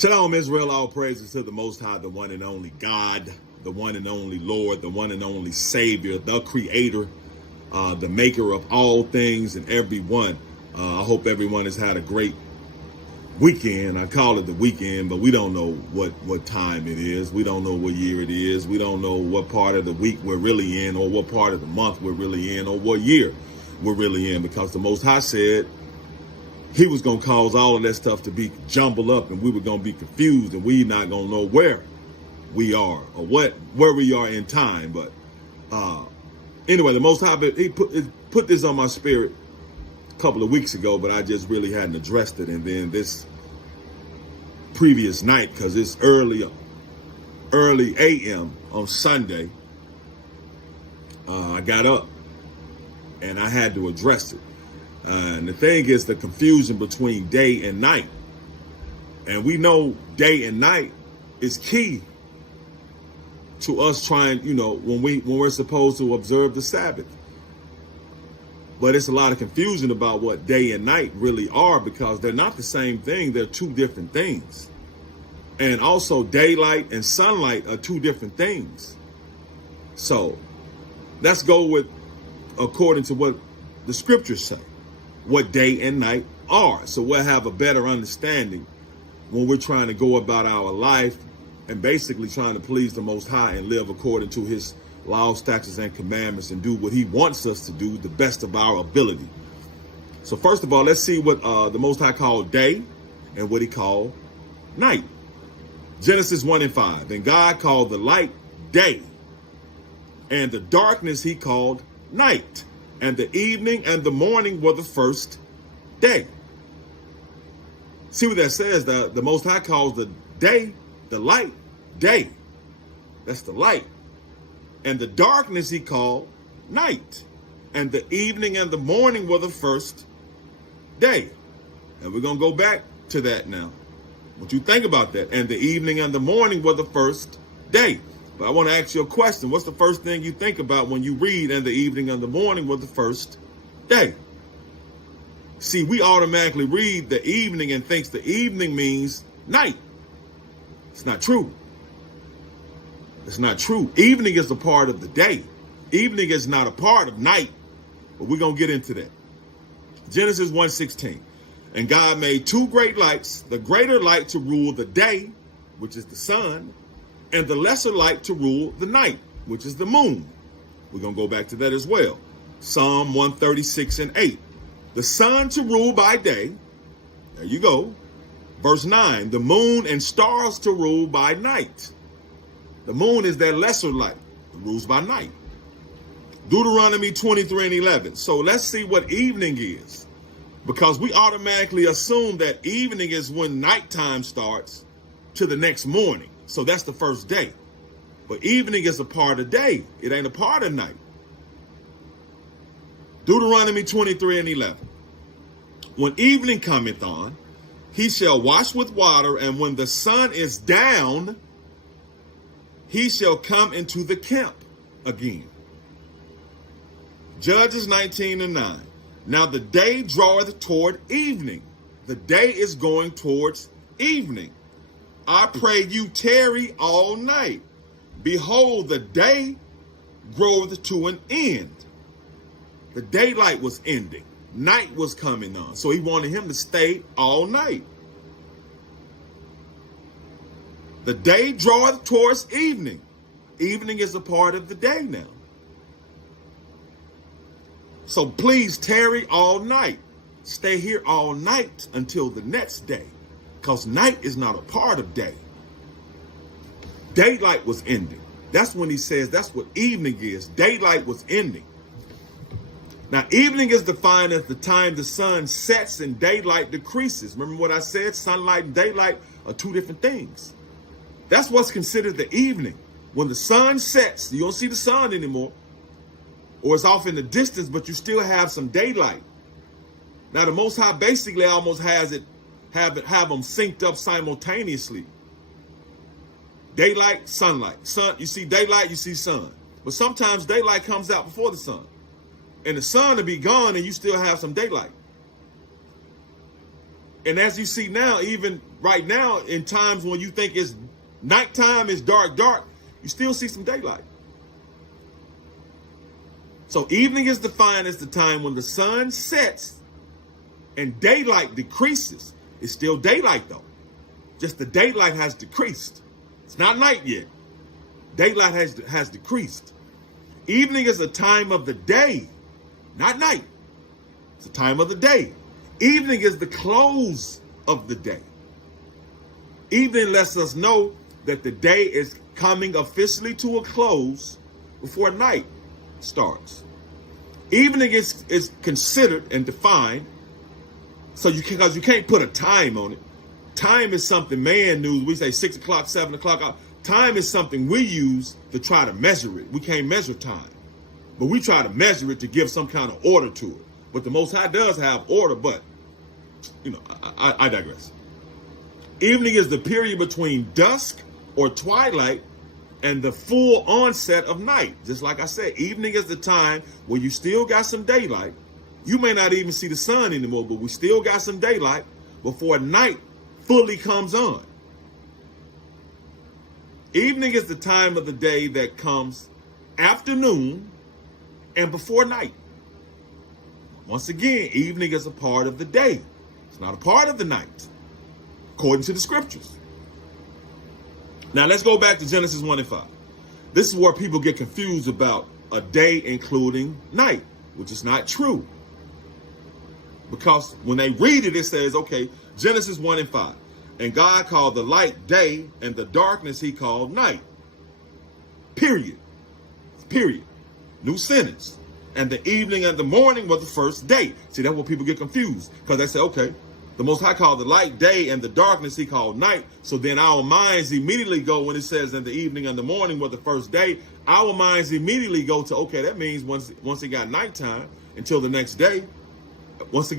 Shalom, Israel. All praises to the Most High, the one and only God, the one and only Lord, the one and only Savior, the Creator, the Maker of all things and everyone. I hope everyone has had a great weekend. I call it the weekend, but we don't know what time it is. We don't know what year it is. We don't know what part of the week we're really in, or what part of the month we're really in, or what year we're really in, because the Most High said He was going to cause all of that stuff to be jumbled up, and we were going to be confused, and we not going to know where we are or where we are in time. But anyway, the Most High, He put this on my spirit a couple of weeks ago, but I just really hadn't addressed it. And then this previous night, because it's early a.m. on Sunday, I got up and I had to address it. And the thing is the confusion between day and night. And we know day and night is key to us trying, when we're supposed to observe the Sabbath. But it's a lot of confusion about what day and night really are, because they're not the same thing. They're two different things. And also daylight and sunlight are two different things. So let's go with according to what the scriptures say, what day and night are. So we'll have a better understanding when we're trying to go about our life and basically trying to please the Most High and live according to His laws, statutes, and commandments, and do what He wants us to do the best of our ability. So first of all, let's see what the Most High called day and what He called night. Genesis 1:5. And God called the light day, and the darkness He called night. And the evening and the morning were the first day. See what that says? The Most High calls the day, the light, day. That's the light. And the darkness He called night. And the evening and the morning were the first day. And we're going to go back to that now. What you think about that? And the evening and the morning were the first day. But I want to ask you a question. What's the first thing you think about when you read and the evening and the morning were the first day? See, we automatically read the evening and thinks the evening means night. It's not true. It's not true. Evening is a part of the day. Evening is not a part of night. But we're going to get into that. Genesis 1:16. And God made two great lights, the greater light to rule the day, which is the sun, and the lesser light to rule the night, which is the moon. We're going to go back to that as well. Psalm 136:8. The sun to rule by day. There you go. Verse 9. The moon and stars to rule by night. The moon is that lesser light. It rules by night. Deuteronomy 23:11. So let's see what evening is. Because we automatically assume that evening is when nighttime starts to the next morning. So that's the first day. But evening is a part of day. It ain't a part of night. Deuteronomy 23:11. When evening cometh on, he shall wash with water, and when the sun is down, he shall come into the camp again. Judges 19:9. Now the day draweth toward evening. The day is going towards evening. I pray you tarry all night. Behold, the day groweth to an end. The daylight was ending. Night was coming on. So He wanted him to stay all night. The day draweth towards evening. Evening is a part of the day now. So please tarry all night. Stay here all night until the next day. Because night is not a part of day. Daylight was ending. That's when He says that's what evening is. Daylight was ending. Now, evening is defined as the time the sun sets and daylight decreases. Remember what I said? Sunlight and daylight are two different things. That's what's considered the evening. When the sun sets, you don't see the sun anymore. Or it's off in the distance, but you still have some daylight. Now, the Most High basically almost has it, have them synced up simultaneously. Daylight, sunlight. Sun, you see daylight, you see sun. But sometimes daylight comes out before the sun. And the sun will be gone and you still have some daylight. And as you see now, even right now, in times when you think it's nighttime, it's dark, you still see some daylight. So evening is defined as the time when the sun sets and daylight decreases. It's still daylight though. Just the daylight has decreased. It's not night yet. Daylight has decreased. Evening is a time of the day, not night. It's a time of the day. Evening is the close of the day. Evening lets us know that the day is coming officially to a close before night starts. Evening is considered and defined, because you can't put a time on it. Time is something man knows. We say 6 o'clock, 7 o'clock. Time is something we use to try to measure it. We can't measure time, but we try to measure it to give some kind of order to it. But the Most High does have order, but, I digress. Evening is the period between dusk or twilight and the full onset of night. Just like I said, evening is the time where you still got some daylight. You may not even see the sun anymore, but we still got some daylight before night fully comes on. Evening is the time of the day that comes after noon and before night. Once again, evening is a part of the day. It's not a part of the night, according to the scriptures. Now let's go back to Genesis 1 and 5. This is where people get confused about a day including night, which is not true. Because when they read it, it says, okay, Genesis 1 and 5. And God called the light day, and the darkness he called night. Period. Period. New sentence. And the evening and the morning was the first day. See, that's where people get confused. Because they say, okay, the Most High called the light day, and the darkness he called night. So then our minds immediately go, when it says in the evening and the morning was the first day, our minds immediately go to, okay, that means once it got nighttime until the next day, once it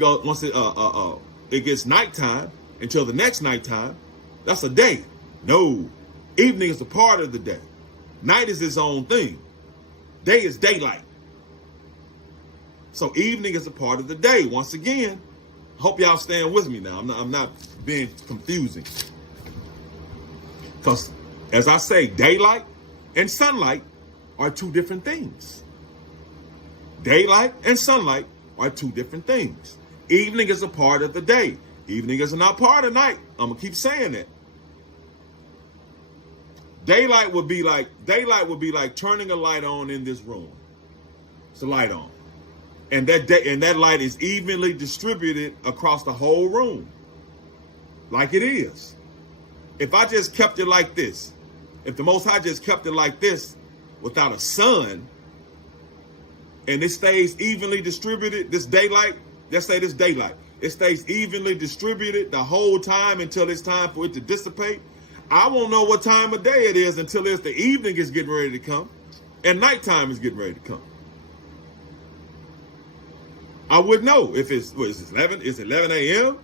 gets nighttime until the next nighttime, that's a day. No, evening is a part of the day. Night is its own thing. Day is daylight. So evening is a part of the day. Once again, hope y'all staying with me now. I'm not being confusing. Because as I say, daylight and sunlight are two different things. Daylight and sunlight are two different things. Evening is a part of the day. Evening is not part of night. I'm going to keep saying that. Daylight would be like turning a light on in this room. It's a light on. And that light is evenly distributed across the whole room. Like it is. If I just kept it like this, if the Most High just kept it like this without a sun, and it stays evenly distributed, this daylight, let's say this daylight, it stays evenly distributed the whole time until it's time for it to dissipate, I won't know what time of day it is until it's the evening is getting ready to come and nighttime is getting ready to come. I would know if it's, is it 11 a.m.?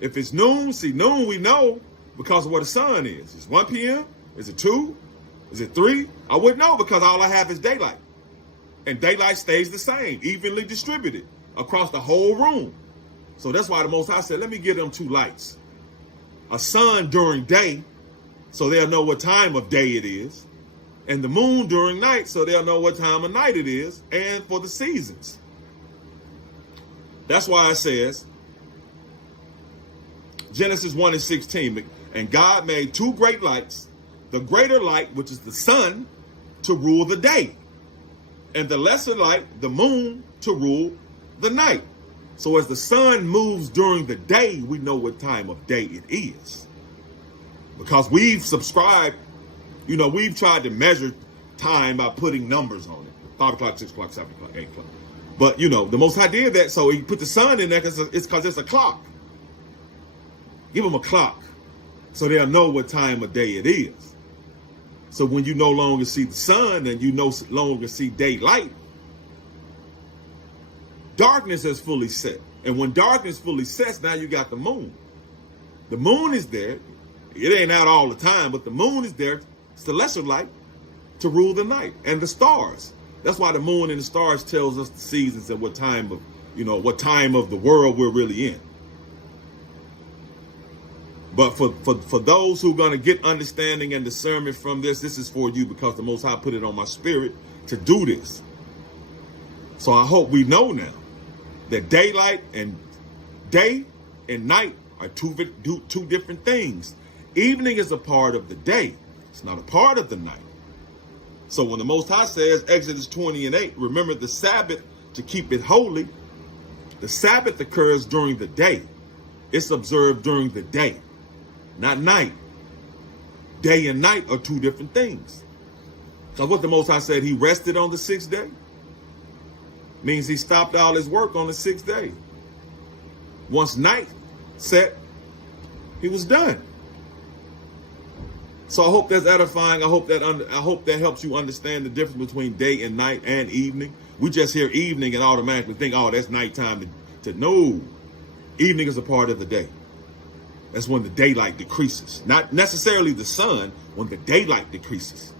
If it's noon, see, noon we know because of where the sun is. It's 1 p.m.? Is it 2? Is it 3? I wouldn't know because all I have is daylight. And daylight stays the same, evenly distributed across the whole room. So that's why the Most High said, let me give them two lights. A sun during day, so they'll know what time of day it is. And the moon during night, so they'll know what time of night it is, and for the seasons. That's why it says, Genesis 1 and 16, and God made two great lights, the greater light, which is the sun, to rule the day, and the lesser light, the moon, to rule the night. So as the sun moves during the day, we know what time of day it is. Because we've subscribed, we've tried to measure time by putting numbers on it. 5 o'clock, 6 o'clock, 7 o'clock, 8 o'clock. But, the Most High did that, so he put the sun in there because it's a clock. Give them a clock so they'll know what time of day it is. So when you no longer see the sun and you no longer see daylight, darkness is fully set. And when darkness fully sets, now you got the moon. The moon is there. It ain't out all the time, but the moon is there. It's the lesser light to rule the night. And the stars. That's why the moon and the stars tells us the seasons and what time of the world we're really in. But for those who are going to get understanding and discernment from this, this is for you, because the Most High put it on my spirit to do this. So I hope we know now that day and night are two different things. Evening is a part of the day. It's not a part of the night. So when the Most High says, Exodus 20:8, remember the Sabbath to keep it holy, the Sabbath occurs during the day. It's observed during the day, not night. Day and night are two different things. So what the Most High said, he rested on the sixth day, means he stopped all his work on the sixth day. Once night set, he was done. So I hope that's edifying. I hope that helps you understand the difference between day and night and evening. We just hear evening and automatically think, oh, that's nighttime. No, evening is a part of the day. That's when the daylight decreases. Not necessarily the sun, when the daylight decreases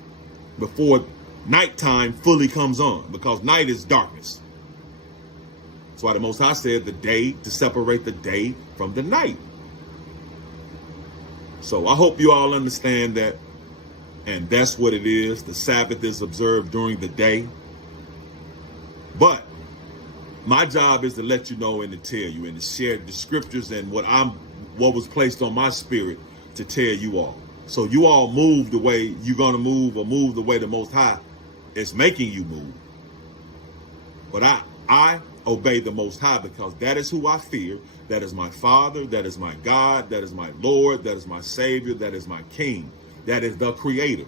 before nighttime fully comes on, because night is darkness. That's why the Most High said the day, to separate the day from the night. So I hope you all understand that. And that's what it is. The Sabbath is observed during the day. But my job is to let you know and to tell you and to share the scriptures and what was placed on my spirit to tell you all. So you all move the way you're going to move, or move the way the Most High is making you move. But I obey the Most High, because that is who I fear. That is my Father. That is my God. That is my Lord. That is my Savior. That is my King. That is the Creator.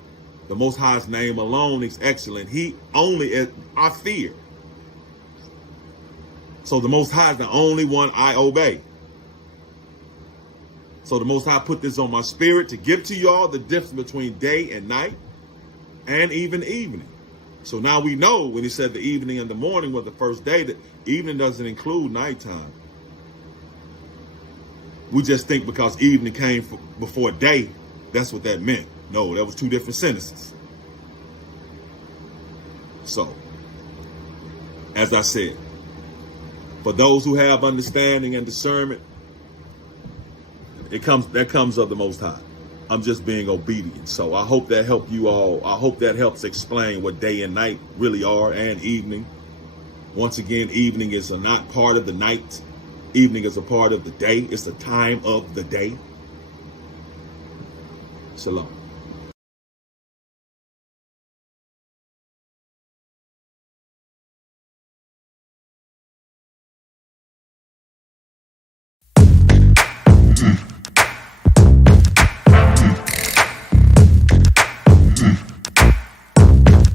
The Most High's name alone is excellent. He only is I fear. So the Most High is the only one I obey. So the Most High put this on my spirit to give to y'all the difference between day and night, and even evening. So now we know when he said the evening and the morning were the first day, that evening doesn't include nighttime. We just think because evening came before day, that's what that meant. No, that was two different sentences. So, as I said, for those who have understanding and discernment, that comes of the Most High. I'm just being obedient. So I hope that helped you all. I hope that helps explain what day and night really are, and evening. Once again, evening is not part of the night. Evening is a part of the day. It's the time of the day. Shalom.